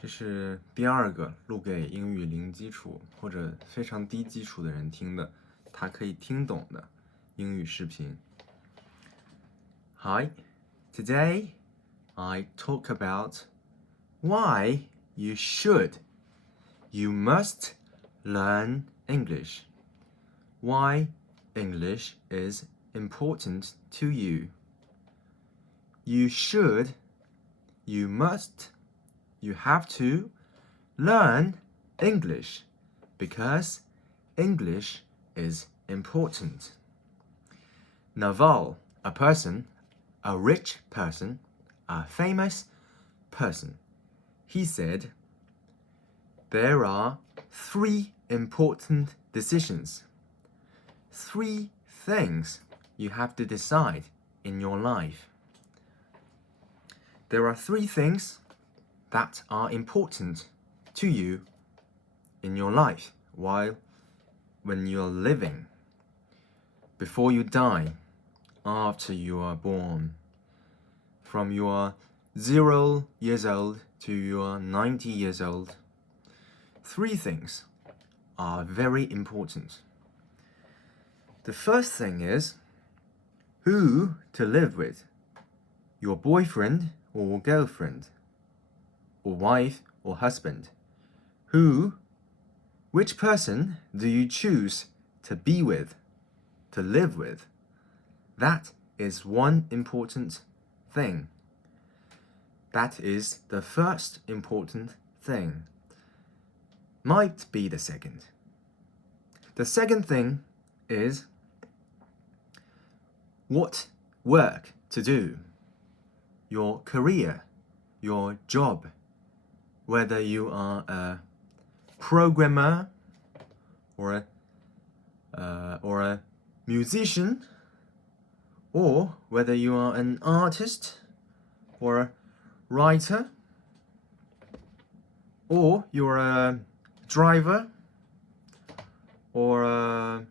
这是第二个录给英语零基础或者非常低基础的人听的，他可以听懂的英语视频。Hi, today I talk about why you must learn English. Why English is important to you. You should, you must, you have to learn English because English is important. Naval, a person, a rich person, a famous person. He said, there are 3 important decisions. 3 things you have to decide in your life. There are 3 things that are important to you in your life when you're living, before you die, after you are born, from you are 0 years old to you are 90 years old. 3 things are very important. The first thing is who to live with, your boyfriend or girlfriend, or wife or husband. Which person do you choose to be with, to live with? That is one important thing. That is the first important thing. Might be the second. The second thing is what work to do, your career, your job, whether you are a programmer or a musician, or whether you are an artist or a writer, or you're a driver or a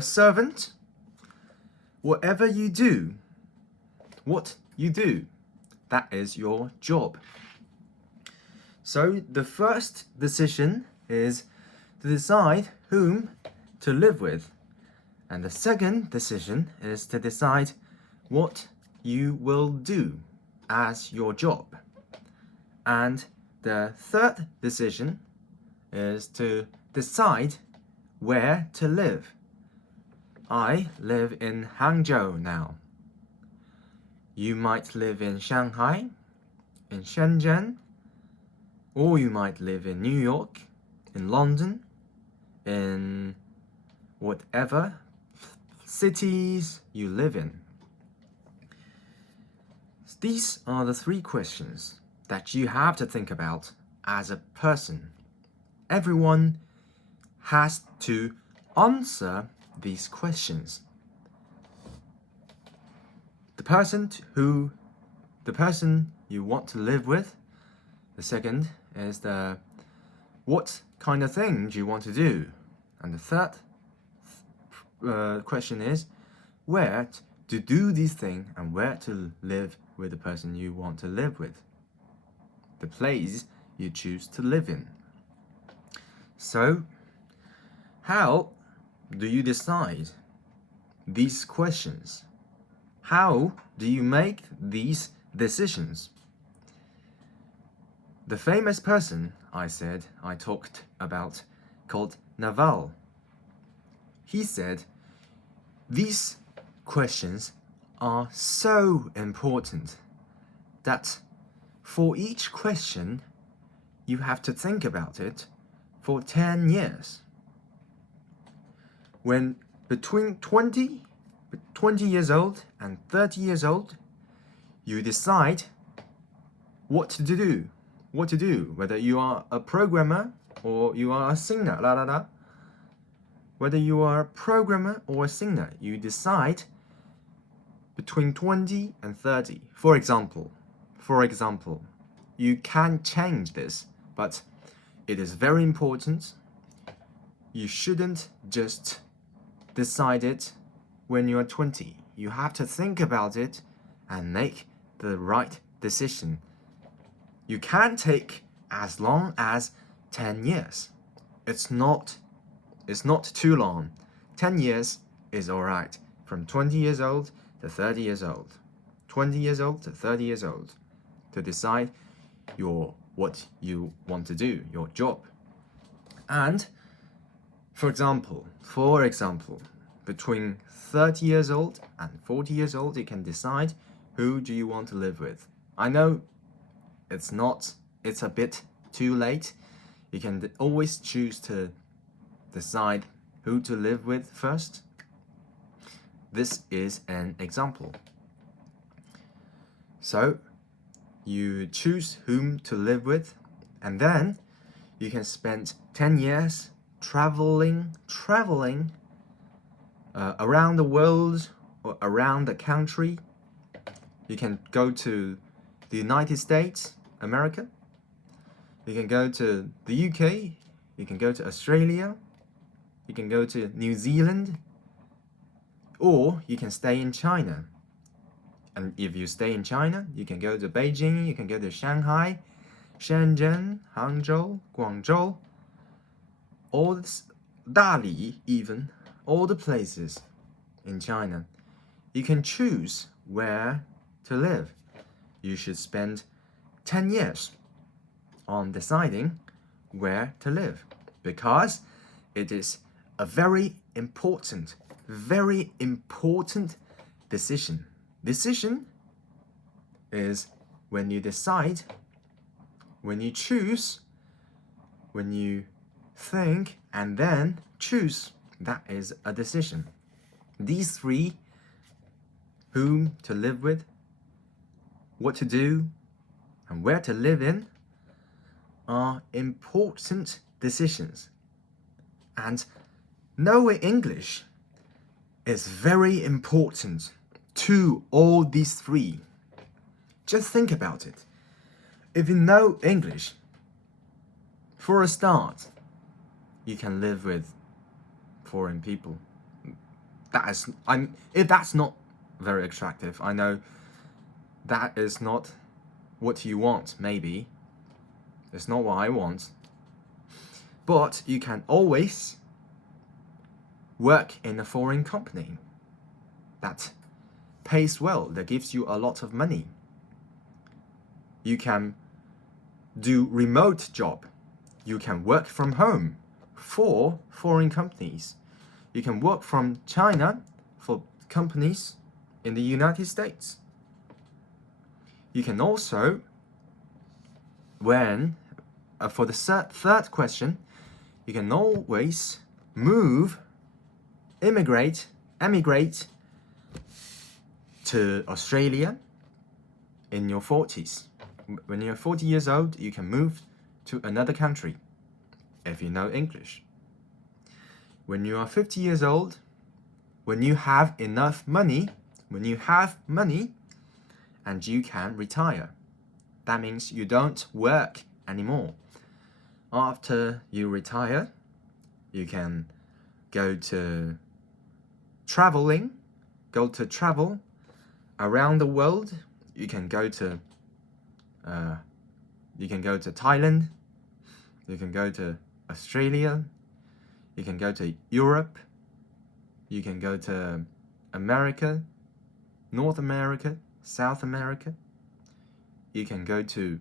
servant. Whatever you do, what you do, that is your job. So the first decision is to decide whom to live with. And the second decision is to decide what you will do as your job. And the third decision is to decide where to live. I live in Hangzhou now. You might live in Shanghai, in Shenzhen, or you might live in New York, in London, in whatever cities you live in. These are the 3 questions that you have to think about as a person. Everyone has to answer these questions. The person you want to live with. The second is what kind of things you want to do. And the third question is where to do these things and where to live with the person you want to live with. The place you choose to live in. So, how do you decide these questions? How do you make these decisions? The famous person I talked about, called Naval, he said, these questions are so important that for each question you have to think about it for 10 years. When between 20 years old and 30 years old, you decide what to do, whether you are a programmer or you are a singer, Whether you are a programmer or a singer, you decide between 20 and 30. For example, you can change this, but it is very important. You shouldn't just decide it when you are 20. You have to think about it and make the right decision. You can take as long as 10 years. It's not too long. 10 years is alright. From 20 years old to 30 years old. 20 years old to 30 years old. To decide what you want to do, your job. And for example, between 30 years old and 40 years old, you can decide who do you want to live with. I know it's a bit too late. You can always choose to decide who to live with first. This is an example. So, you choose whom to live with, and then you can spend 10 years traveling around the world or around the country. You can go to the United States, America. You can go to the UK. You can go to Australia. You can go to New Zealand. Or you can stay in China. And if you stay in China, you can go to Beijing, you can go to Shanghai, Shenzhen, Hangzhou, Guangzhou, all this, Dali even, all the places in China. You can choose where to live. You should spend 10 years on deciding where to live because it is a very important decision. Decision is when you decide, when you choose, when you think and then choose. That is a decision. These three, whom to live with, what to do, and where to live in, are important decisions. And knowing English is very important to all these three. Just think about it. If you know English, for a start, you can live with foreign people. If that's not very attractive, I know that is not what you want, maybe. It's not what I want. But you can always work in a foreign company that pays well, that gives you a lot of money. You can do remote job. You can work from home for foreign companies. You can work from China for companies in the United States. You can also, for the third question, you can always emigrate to Australia in your 40s. When you're 40 years old, you can move to another country if you know English. When you are 50 years old, when you have enough money, and you can retire. That means you don't work anymore. After you retire, you can go to travel around the world. You can go to Thailand. You can go to Australia. You can go to Europe. You can go to America, North America, South America. You can go to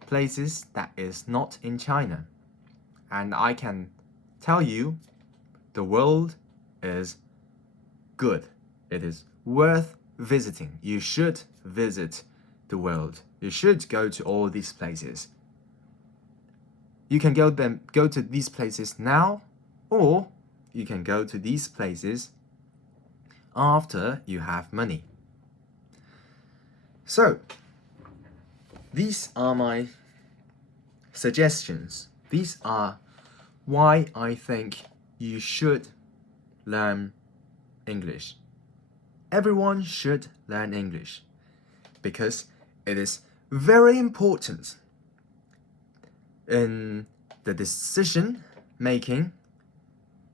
places that is not in China. And I can tell you, the world is good. It is worth visiting. You should visit the world. You should go to all these places. You can go to these places now, or you can go to these places after you have money. So, these are my suggestions. These are why I think you should learn English. Everyone should learn English because it is very important in the decision making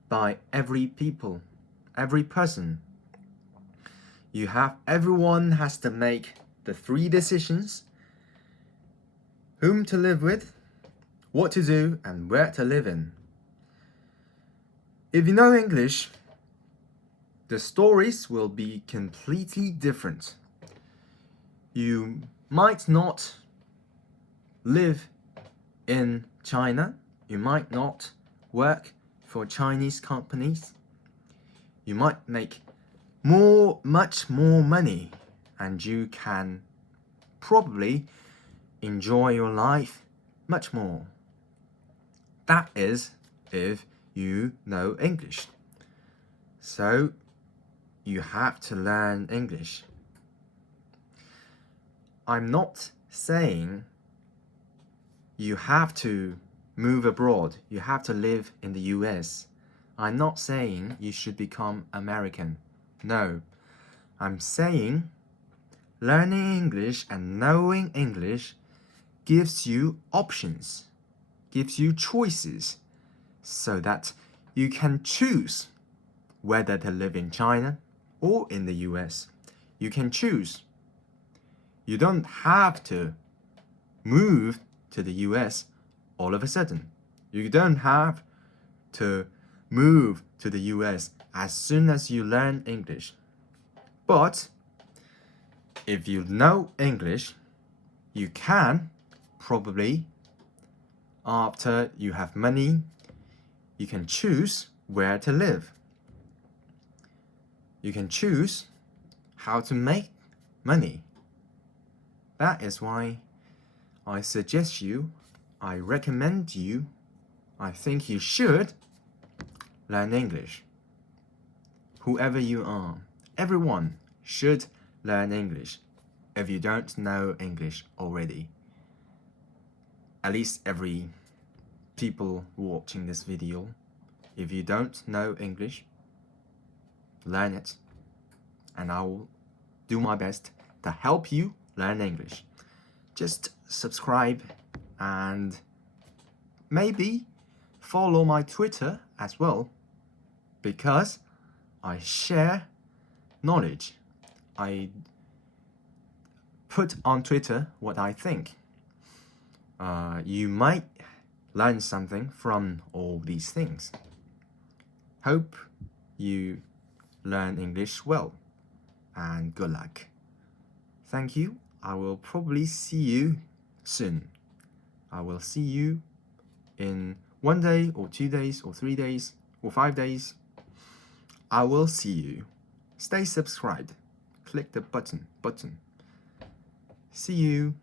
by every person. Everyone has to make the three decisions whom to live with, what to do, and where to live in. If you know English, the stories will be completely different. You might not live in China. You might not work for Chinese companies. You might make much more money, and you can probably enjoy your life much more. That is if you know English. So you have to learn English. I'm not saying you have to move abroad, you have to live in the US. I'm not saying you should become American. No, I'm saying learning English and knowing English gives you options, gives you choices, so that you can choose whether to live in China or in the US. You can choose. You don't have to move to the US all of a sudden. You don't have to move to the US as soon as you learn English. But if you know English, you can probably, after you have money, you can choose where to live. You can choose how to make money. That is why I suggest you, I recommend you, I think you should learn English. Whoever you are, everyone should learn English if you don't know English already. At least every people watching this video, if you don't know English, learn it, and I will do my best to help you learn English. Just subscribe and maybe follow my Twitter as well, because I share knowledge. I put on Twitter what I think. You might learn something from all these things. Hope you learn English well, and good luck. Thank you. I will probably see you soon. I will see you in 1 day or 2 days or 3 days or 5 days. I will see you. Stay subscribed. Click the button. See you.